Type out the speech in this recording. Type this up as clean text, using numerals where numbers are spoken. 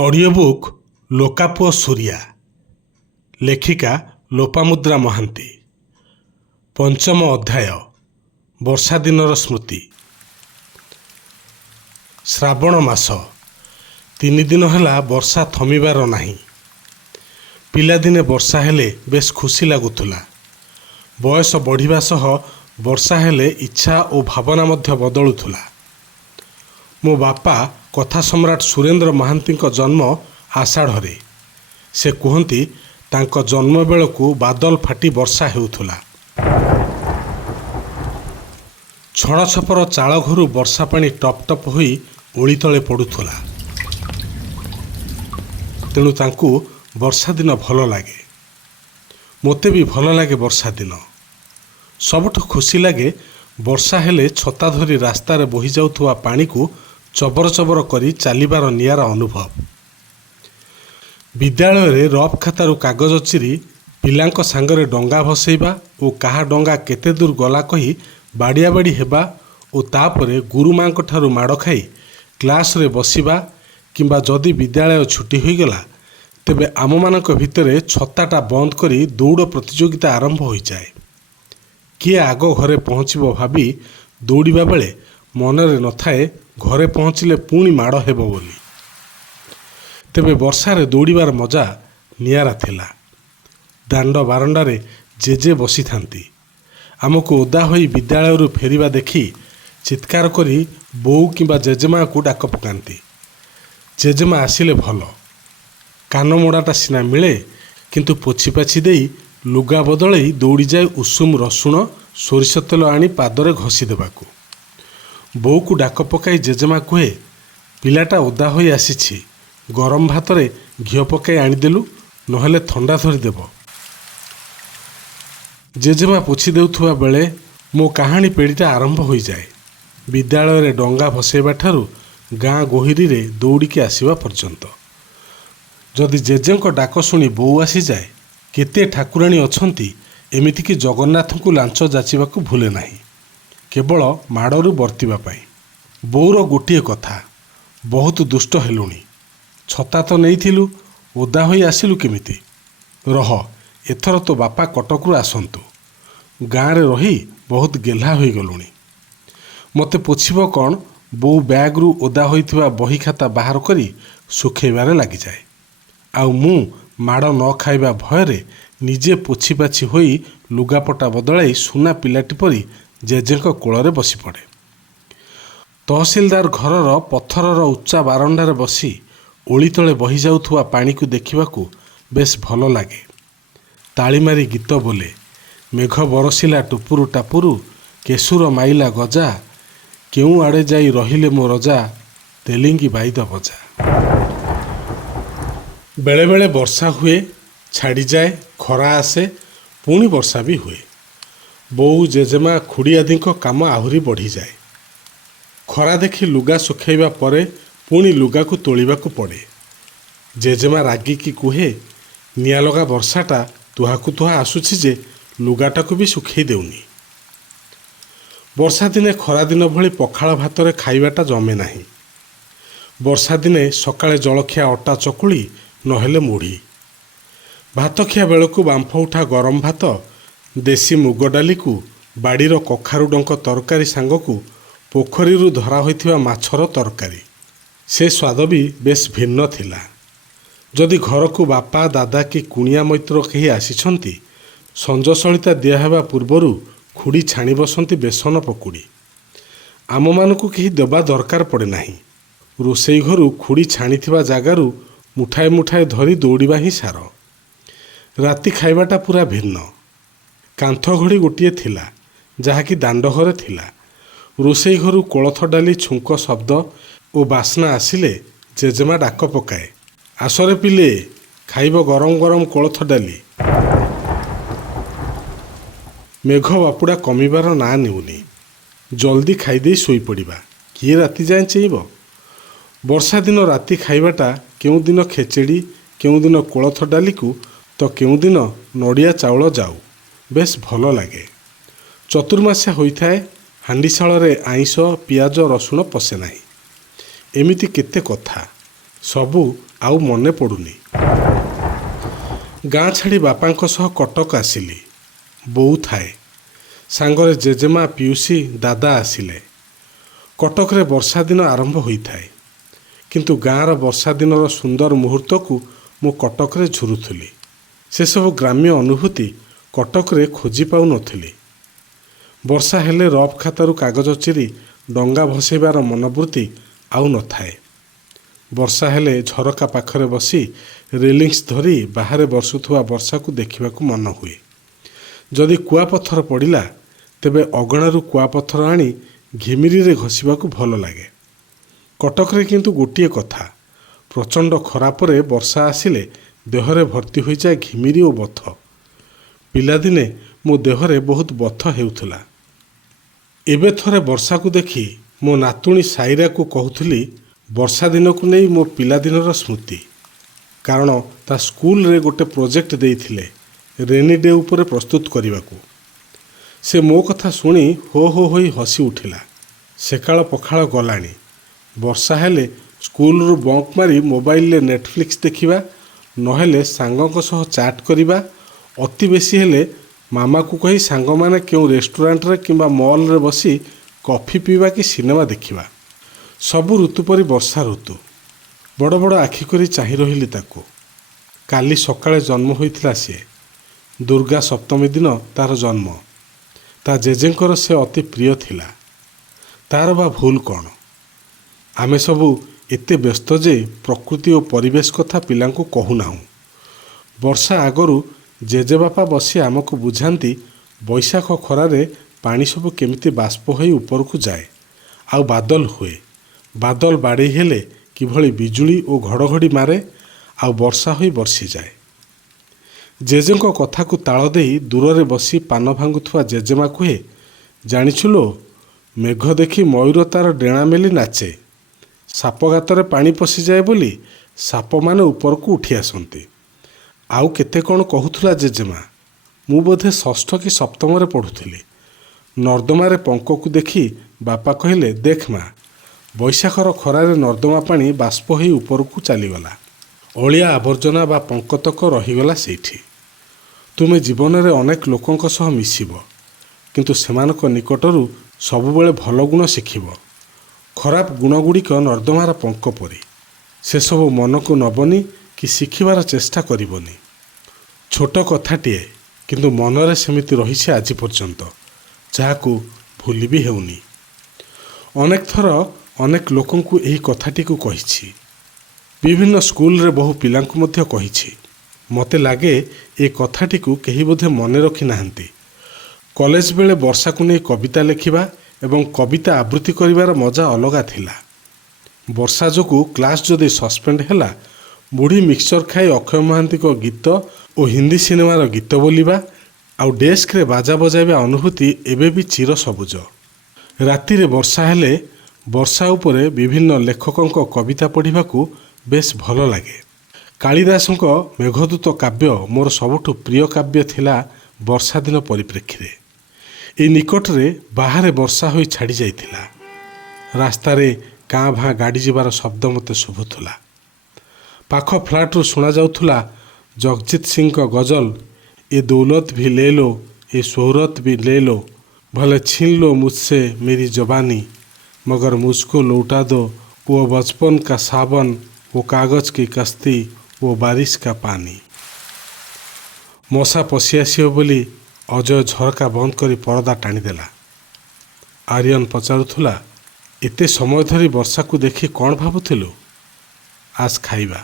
Audio book ଲୋକାପୁଅ Suria ଲେଖିକା ଲୋପାମୁଦ୍ରା ମହାନ୍ତି। ପଞ୍ଚମ ଅଧ୍ୟାୟ ବର୍ଷା ଦିନର ସ୍ମୃତି। ଶ୍ରାବଣ ମାସ 3 ଦିନ ହେଲା ବର୍ଷା ଥମିବାର ନାହିଁ। ପିଲାଦିନେ ବର୍ଷା ହେଲେ ବେଶ୍ ଖୁସି ଲାଗୁଥିଲା। ବୟସ ବଢ଼ିବା ସହ ବର୍ଷା ହେଲେ ଇଚ୍ଛା ଓ ଭାବନା ମଧ୍ୟ ବଦଳୁଥିଲା। ମୋ ବାପା କଥା ସମ୍ରାଟ ସୁରେନ୍ଦ୍ର ମହାନ୍ତିଙ୍କ ଜନ୍ମ ଆଷାଢ଼ରେ। ସେ କୁହନ୍ତି ତାଙ୍କ ଜନ୍ମ ବେଳକୁ ବାଦଲ ଫାଟି ବର୍ଷା ହେଉଥିଲା। ଛଣ ଛପର ଚାଳ ଘରୁ ବର୍ଷା ପାଣି ଟପ୍ ଟପ୍ ହୋଇ ଓଳି ତଳେ ପଡ଼ୁଥିଲା। ତେଣୁ ତାଙ୍କୁ ବର୍ଷା ଦିନ ଭଲ ଲାଗେ। ମୋତେ ବି ଭଲ ଲାଗେ ବର୍ଷା ଦିନ। ସବୁଠୁ ଖୁସି ଲାଗେ ବର୍ଷା ହେଲେ ଛତା ଧରି ରାସ୍ତାରେ ବୋହି ଯାଉଥିବା ପାଣିକୁ ଚବର ଚବର କରି ଚାଲିବାର ନିଆରା ଅନୁଭବ। ବିଦ୍ୟାଳୟରେ ରଫ୍ ଖାତାରୁ କାଗଜ ଚିରି ପିଲାଙ୍କ ସାଙ୍ଗରେ ଡଙ୍ଗା ଭସେଇବା ଓ କାହା ଡଙ୍ଗା କେତେ ଦୂର ଗଲା କହି ବାଡ଼ିଆ ବାଡ଼ି ହେବା ଓ ତାପରେ ଗୁରୁମାଙ୍କ ଠାରୁ ମାଡ଼ ଖାଇ କ୍ଲାସରେ ବସିବା, କିମ୍ବା ଯଦି ବିଦ୍ୟାଳୟ ଛୁଟି ହୋଇଗଲା ତେବେ ଆମମାନଙ୍କ ଭିତରେ ଛତାଟା ବନ୍ଦ କରି ଦୌଡ଼ ପ୍ରତିଯୋଗିତା ଆରମ୍ଭ ହୋଇଯାଏ। କିଏ ଆଗ ଘରେ ପହଞ୍ଚିବ ଭାବି ଦୌଡ଼ିବା ବେଳେ ମନରେ ନଥାଏ ଘରେ ପହଞ୍ଚିଲେ ପୁଣି ମାଡ଼ ହେବ ବୋଲି। ତେବେ ବର୍ଷାରେ ଦୌଡ଼ିବାର ମଜା ନିଆରା ଥିଲା। ଦାଣ୍ଡ ବାରଣ୍ଡାରେ ଜେଜେ ବସିଥାନ୍ତି। ଆମକୁ ଓଦା ହୋଇ ବିଦ୍ୟାଳୟରୁ ଫେରିବା ଦେଖି ଚିତ୍କାର କରି ବୋଉ କିମ୍ବା ଜେଜେମାକୁ ଡାକ ପକାନ୍ତି। ଜେଜେମା ଆସିଲେ ଭଲ। କାନମୋଡ଼ାଟା ସିନା ମିଳେ, କିନ୍ତୁ ପୋଛିପାଛି ଦେଇ ଲୁଗା ବଦଳେଇ ଦୌଡ଼ିଯାଏ ଉଷୁମ ରସୁଣ ସୋରିଷ ତେଲ ଆଣି ପାଦରେ ଘଷି ଦେବାକୁ। ବୋଉକୁ ଡାକ ପକାଇ ଜେଜେମା କୁହେ, ପିଲାଟା ଓଦା ହୋଇ ଆସିଛି, ଗରମ ଭାତରେ ଘିଅ ପକାଇ ଆଣିଦେଲୁ, ନହେଲେ ଥଣ୍ଡା ଧରିଦେବ। ଜେଜେମା ପୋଛି ଦେଉଥିବା ବେଳେ ମୋ କାହାଣୀ ପେଡ଼ିଟା ଆରମ୍ଭ ହୋଇଯାଏ। ବିଦ୍ୟାଳୟରେ ଡଙ୍ଗା ଭସେଇବା ଠାରୁ ଗାଁ ଗୋହିରୀରେ ଦୌଡ଼ିକି ଆସିବା ପର୍ଯ୍ୟନ୍ତ। ଯଦି ଜେଜେଙ୍କ ଡାକ ଶୁଣି ବୋଉ ଆସିଯାଏ, କେତେ ଠାକୁରାଣୀ ଅଛନ୍ତି ଏମିତିକି ଜଗନ୍ନାଥଙ୍କୁ ଲାଞ୍ଚ ଯାଚିବାକୁ ଭୁଲେ ନାହିଁ, କେବଳ ମାଡ଼ରୁ ବର୍ତ୍ତିବା ପାଇଁ। ବୋଉର ଗୋଟିଏ କଥା, ବହୁତ ଦୁଷ୍ଟ ହେଲୁଣି, ଛତା ତ ନେଇଥିଲୁ, ଓଦା ହୋଇ ଆସିଲୁ କେମିତି? ରହ, ଏଥର ତୋ ବାପା କଟକରୁ ଆସନ୍ତୁ, ଗାଁରେ ରହି ବହୁତ ଗେହ୍ଲା ହୋଇଗଲୁଣି। ମୋତେ ପୋଛିବ କ'ଣ? ବୋଉ ବ୍ୟାଗରୁ ଓଦା ହୋଇଥିବା ବହି ଖାତା ବାହାର କରି ଶୁଖେଇବାରେ ଲାଗିଯାଏ। ଆଉ ମୁଁ ମାଡ଼ ନ ଖାଇବା ଭୟରେ ନିଜେ ପୋଛିପାଛି ହୋଇ ଲୁଗାପଟା ବଦଳାଇ ସୁନା ପିଲାଟି ପରି ଜେଜେଙ୍କ କୋଳରେ ବସିପଡ଼େ। ତହସିଲଦାର ଘରର ପଥରର ଉଚ୍ଚା ବାରଣ୍ଡାରେ ବସି ଓଳି ତଳେ ବହିଯାଉଥିବା ପାଣିକୁ ଦେଖିବାକୁ ବେଶ୍ ଭଲ ଲାଗେ। ତାଳିମାରି ଗୀତ ବୋଲେ, ମେଘ ବରଷିଲା ଟୁପୁରୁ ଟାପୁରୁ, କେଶୁର ମାଇଲା ଗଜା, କେଉଁ ଆଡ଼େ ଯାଇ ରହିଲେ ମୋ ରଜା, ତେଲିଙ୍ଗି ବାଇଦ ବଜା। ବେଳେବେଳେ ବର୍ଷା ହୁଏ, ଛାଡ଼ିଯାଏ, ଖରା ଆସେ, ପୁଣି ବର୍ଷା ବି ହୁଏ। ବୋଉ, ଜେଜେମା, ଖୁଡ଼ି ଆଦିଙ୍କ କାମ ଆହୁରି ବଢ଼ିଯାଏ। ଖରା ଦେଖି ଲୁଗା ଶୁଖାଇବା ପରେ ପୁଣି ଲୁଗାକୁ ତୋଳିବାକୁ ପଡ଼େ। ଜେଜେମା ରାଗିକି କୁହେ, ନିଆଲଗା ବର୍ଷାଟା ତୁହାକୁ ତୁହା ଆସୁଛି ଯେ ଲୁଗାଟାକୁ ବି ଶୁଖେଇ ଦେଉନି। ବର୍ଷା ଦିନେ ଖରାଦିନ ଭଳି ପଖାଳ ଭାତରେ ଖାଇବାଟା ଜମେ ନାହିଁ। ବର୍ଷା ଦିନେ ସକାଳେ ଜଳଖିଆ ଅଟା ଚକୁଳି ନହେଲେ ମୁଢ଼ି। ଭାତ ଖିଆ ବେଳକୁ ବାମ୍ଫ ଉଠା ଗରମ ଭାତ, ଦେଶୀ ମୁଗ ଡାଲିକୁ ବାଡ଼ିର କଖାରୁ ଡଙ୍କ ତରକାରୀ ସାଙ୍ଗକୁ ପୋଖରୀରୁ ଧରା ହୋଇଥିବା ମାଛର ତରକାରୀ। ସେ ସ୍ୱାଦ ବି ବେଶ୍ ଭିନ୍ନ ଥିଲା। ଯଦି ଘରକୁ ବାପା, ଦାଦା କି କୁଣିଆ ମୈତ୍ର କେହି ଆସିଛନ୍ତି, ସଞ୍ଜ ସଳିତା ଦିଆହେବା ପୂର୍ବରୁ ଖୁଡ଼ି ଛାଣି ବସନ୍ତି ବେସନ ପକୁଡ଼ି। ଆମମାନଙ୍କୁ କେହି ଦେବା ଦରକାର ପଡ଼େ ନାହିଁ। ରୋଷେଇ ଘରୁ ଖୁଡ଼ି ଛାଣିଥିବା ଜାଗାରୁ ମୁଠାଏ ମୁଠାଏ ଧରି ଦୌଡ଼ିବା ହିଁ ସାର। ରାତି ଖାଇବାଟା ପୁରା ଭିନ୍ନ। କାନ୍ଥ ଘଡ଼ି ଗୋଟିଏ ଥିଲା, ଯାହାକି ଦାଣ୍ଡ ଘରେ ଥିଲା। ରୋଷେଇ ଘରୁ କୋଳଥ ଡାଲି ଛୁଙ୍କ ଶବ୍ଦ ଓ ବାସ୍ନା ଆସିଲେ ଜେଜେମା ଡାକ ପକାଏ, ଆସରେ ପିଲେ, ଖାଇବ ଗରମ ଗରମ କୋଳଥ ଡାଲି। ମେଘ ବାପୁଡ଼ା କମିବାର ନାଁ ନେଉନି। ଜଲ୍ଦି ଖାଇଦେଇ ଶୋଇପଡ଼ିବା, କିଏ ରାତି ଯାଏଁ ଚେଇଁବ? ବର୍ଷା ଦିନ ରାତି ଖାଇବାଟା କେଉଁଦିନ ଖେଚେଡ଼ି, କେଉଁଦିନ କୋଳଥ ଡାଲିକୁ ତ କେଉଁଦିନ ନଡ଼ିଆ ଚାଉଳ ଯାଉ, ବେଶ୍ ଭଲ ଲାଗେ। ଚତୁର୍ମାସ୍ୟା ହୋଇଥାଏ, ହାଣ୍ଡିଶାଳରେ ଆଇଁଷ, ପିଆଜ, ରସୁଣ ପଶେ ନାହିଁ। ଏମିତି କେତେ କଥା, ସବୁ ଆଉ ମନେ ପଡ଼ୁନି। ଗାଁ ଛାଡ଼ି ବାପାଙ୍କ ସହ କଟକ ଆସିଲି। ବୋଉ ଥାଏ, ସାଙ୍ଗରେ ଜେଜେମା, ପିଉସୀ, ଦାଦା ଆସିଲେ। କଟକରେ ବର୍ଷା ଦିନ ଆରମ୍ଭ ହୋଇଥାଏ, କିନ୍ତୁ ଗାଁର ବର୍ଷା ଦିନର ସୁନ୍ଦର ମୁହୂର୍ତ୍ତକୁ ମୁଁ କଟକରେ ଝୁରୁଥିଲି। ସେସବୁ ଗ୍ରାମ୍ୟ ଅନୁଭୂତି କଟକରେ ଖୋଜି ପାଉନଥିଲି। ବର୍ଷା ହେଲେ ରଫ୍ ଖାତାରୁ କାଗଜ ଚିରି ଡଙ୍ଗା ଭସେଇବାର ମନୋବୃତ୍ତି ଆଉ ନଥାଏ। ବର୍ଷା ହେଲେ ଝରକା ପାଖରେ ବସି ରେଲିଂସ୍ ଧରି ବାହାରେ ବର୍ଷୁଥିବା ବର୍ଷାକୁ ଦେଖିବାକୁ ମନ ହୁଏ। ଯଦି କୁଆପଥର ପଡ଼ିଲା, ତେବେ ଅଗଣାରୁ କୁଆପଥର ଆଣି ଘିମିରିରେ ଘଷିବାକୁ ଭଲ ଲାଗେ। କଟକରେ କିନ୍ତୁ ଗୋଟିଏ କଥା, ପ୍ରଚଣ୍ଡ ଖରା ପରେ ବର୍ଷା ଆସିଲେ ଦେହରେ ଭର୍ତ୍ତି ହୋଇଯାଏ ଘିମିରି ଓ ବଥ। ପିଲାଦିନେ ମୋ ଦେହରେ ବହୁତ ବଥ ହେଉଥିଲା। ଏବେ ଥରେ ବର୍ଷାକୁ ଦେଖି ମୋ ନାତୁଣୀ ସାଇରାକୁ କହୁଥିଲି ବର୍ଷା ଦିନକୁ ନେଇ ମୋ ପିଲାଦିନର ସ୍ମୃତି। କାରଣ ତା ସ୍କୁଲରେ ଗୋଟେ ପ୍ରୋଜେକ୍ଟ ଦେଇଥିଲେ ରେନି ଡେ ଉପରେ ପ୍ରସ୍ତୁତ କରିବାକୁ। ସେ ମୋ କଥା ଶୁଣି ହୋ ହୋ ହୋଇ ହସି ଉଠିଲା। ସେକାଳ ପଖାଳ ଗଲାଣି। ବର୍ଷା ହେଲେ ସ୍କୁଲରୁ ବଙ୍କ ମାରି ମୋବାଇଲରେ ନେଟଫ୍ଲିକ୍ସ ଦେଖିବା, ନହେଲେ ସାଙ୍ଗଙ୍କ ସହ ଚାଟ୍ କରିବା, ଅତି ବେଶୀ ହେଲେ ମାମାକୁ କହି ସାଙ୍ଗମାନେ କେଉଁ ରେଷ୍ଟୁରାଣ୍ଟରେ କିମ୍ବା ମଲରେ ବସି କଫି ପିଇବା କି ସିନେମା ଦେଖିବା। ସବୁ ଋତୁ ପରି ବର୍ଷା ଋତୁ। ବଡ଼ ବଡ଼ ଆଖି କରି ଚାହିଁ ରହିଲି ତାକୁ। କାଲି ସକାଳେ ଜନ୍ମ ହୋଇଥିଲା ସିଏ। ଦୁର୍ଗା ସପ୍ତମୀ ଦିନ ତାର ଜନ୍ମ। ତା ଜେଜେଙ୍କର ସେ ଅତି ପ୍ରିୟ ଥିଲା। ତାର ବା ଭୁଲ କ'ଣ? ଆମେ ସବୁ ଏତେ ବ୍ୟସ୍ତ ଯେ ପ୍ରକୃତି ଓ ପରିବେଶ କଥା ପିଲାଙ୍କୁ କହୁନାହୁଁ। ବର୍ଷା ଆଗରୁ ଜେଜେବାପା ବସି ଆମକୁ ବୁଝାନ୍ତି ବୈଶାଖ ଖରାରେ ପାଣି ସବୁ କେମିତି ବାଷ୍ପ ହୋଇ ଉପରକୁ ଯାଏ, ଆଉ ବାଦଲ ହୁଏ। ବାଦଲ ବାଡ଼େଇ ହେଲେ କିଭଳି ବିଜୁଳି ଓ ଘଡ଼ଘଡ଼ି ମାରେ, ଆଉ ବର୍ଷା ହୋଇ ବର୍ଷିଯାଏ। ଜେଜେଙ୍କ କଥାକୁ ତାଳ ଦେଇ ଦୂରରେ ବସି ପାନ ଭାଙ୍ଗୁଥିବା ଜେଜେମା କୁହେ, ଜାଣିଛୁ ଲୋ, ମେଘ ଦେଖି ମୟୂର ତାର ଡେଣା ମେଲି ନାଚେ। ସାପ ଗାତରେ ପାଣି ପଶିଯାଏ ବୋଲି ସାପମାନେ ଉପରକୁ ଉଠି ଆସନ୍ତି। ଆଉ କେତେ କ'ଣ କହୁଥିଲା ଜେଜେମା। ମୁଁ ବୋଧେ ଷଷ୍ଠ କି ସପ୍ତମରେ ପଢ଼ୁଥିଲି। ନର୍ଦ୍ଦମାରେ ପଙ୍କକୁ ଦେଖି ବାପା କହିଲେ, ଦେଖ ମା, ବୈଶାଖର ଖରାରେ ନର୍ଦ୍ଦମା ପାଣି ବାଷ୍ପ ହୋଇ ଉପରକୁ ଚାଲିଗଲା। ଅଳିଆ ଆବର୍ଜନା ବା ପଙ୍କତକ ରହିଗଲା ସେଇଠି। ତୁମେ ଜୀବନରେ ଅନେକ ଲୋକଙ୍କ ସହ ମିଶିବ, କିନ୍ତୁ ସେମାନଙ୍କ ନିକଟରୁ ସବୁବେଳେ ଭଲ ଗୁଣ ଶିଖିବ। ଖରାପ ଗୁଣଗୁଡ଼ିକ ନର୍ଦ୍ଦମାର ପଙ୍କ ପରି। ସେସବୁ ମନକୁ ନବନି କି ଶିଖିବାର ଚେଷ୍ଟା କରିବନି। ଛୋଟ କଥାଟିଏ, କିନ୍ତୁ ମନରେ ସେମିତି ରହିଛି ଆଜି ପର୍ଯ୍ୟନ୍ତ, ଯାହାକୁ ଭୁଲି ବି ହେଉନି। ଅନେକ ଥର ଅନେକ ଲୋକଙ୍କୁ ଏହି କଥାଟିକୁ କହିଛି। ବିଭିନ୍ନ ସ୍କୁଲରେ ବହୁ ପିଲାଙ୍କୁ ମଧ୍ୟ କହିଛି। ମୋତେ ଲାଗେ ଏ କଥାଟିକୁ କେହି ବୋଧେ ମନେ ରଖିନାହାନ୍ତି। କଲେଜ ବେଳେ ବର୍ଷାକୁ ନେଇ କବିତା ଲେଖିବା ଏବଂ କବିତା ଆବୃତ୍ତି କରିବାର ମଜା ଅଲଗା ଥିଲା। ବର୍ଷା ଯୋଗୁଁ କ୍ଲାସ ଯଦି ସସ୍ପେଣ୍ଡ ହେଲା, ବୁଢ଼ୀ ମିକ୍ସଚର ଖାଇ ଅକ୍ଷୟ ମହାନ୍ତିଙ୍କ ଗୀତ ଓ ହିନ୍ଦୀ ସିନେମାର ଗୀତ ବୋଲିବା, ଆଉ ଡେସ୍କରେ ବାଜା ବଜାଇବା ଅନୁଭୂତି ଏବେ ବି ଚିର ସବୁଜ। ରାତିରେ ବର୍ଷା ହେଲେ ବର୍ଷା ଉପରେ ବିଭିନ୍ନ ଲେଖକଙ୍କ କବିତା ପଢ଼ିବାକୁ ବେଶ୍ ଭଲ ଲାଗେ। କାଳିଦାସଙ୍କ ମେଘଦୂତ କାବ୍ୟ ମୋର ସବୁଠୁ ପ୍ରିୟ କାବ୍ୟ ଥିଲା ବର୍ଷା ଦିନ ପରିପ୍ରେକ୍ଷୀରେ। ଏଇ ନିକଟରେ ବାହାରେ ବର୍ଷା ହୋଇ ଛାଡ଼ି ଯାଇଥିଲା। ରାସ୍ତାରେ କାଁ ଭାଁ ଗାଡ଼ି ଯିବାର ଶବ୍ଦ ମୋତେ ଶୁଭୁଥିଲା। ପାଖ ଫ୍ଲାଟରୁ ଶୁଣାଯାଉଥିଲା ଜଗଜିତ ସିଂଙ୍କ ଗଜଲ, ଏ ଦୌଲତ ଭି ଲେ ଲୋ, ଏ ଶୋହରତ ବି ଲେ ଲୋ, ଭଲେ ଛିନ୍ ଲୋ ମୁଝସେ मेरी जवानी, मगर मुझको लौटा दो वो बचपन का सावन, वो कागज की कश्ती, वो बारिश का पानी। ମଶା ପଶି ଆସିବ ବୋଲି ଅଜୟ ଝରକା ବନ୍ଦ କରି ପରଦା ଟାଣିଦେଲା। ଆରିୟନ ପଚାରୁଥିଲା, ଏତେ ସମୟ ଧରି ବର୍ଷାକୁ ଦେଖି କ'ଣ ଭାବୁଥିଲୁ? ଆସ ଖାଇବା।